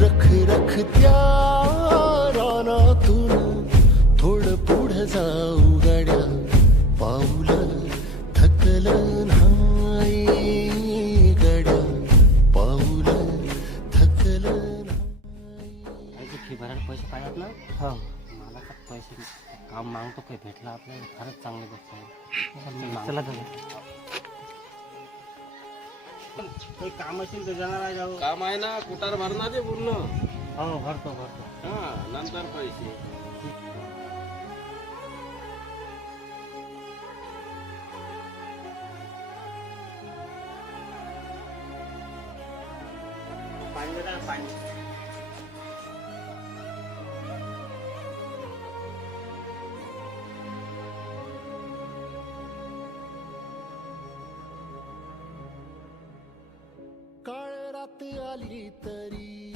रख रख त्या रानातून थोडं पुढं जाऊ गाड्या, पाऊल थकलं नाही गड्या, पाऊल थकलं नाही. फी भरायला पैसे पाहिजेत ना. हो, मला तर पैसे काम मागतो, काही भेटलं आपल्याला फारच चांगली गोष्ट आहे. चला दादा, काही काम असेल तर जाणार आहे. जाऊ काम आहे ना, कुटार भरणार ते पूर्ण. हो, भरतो भरतो. हा, नंतर पैसे. पाणी द्या, पाणी. काळ रात आली तरी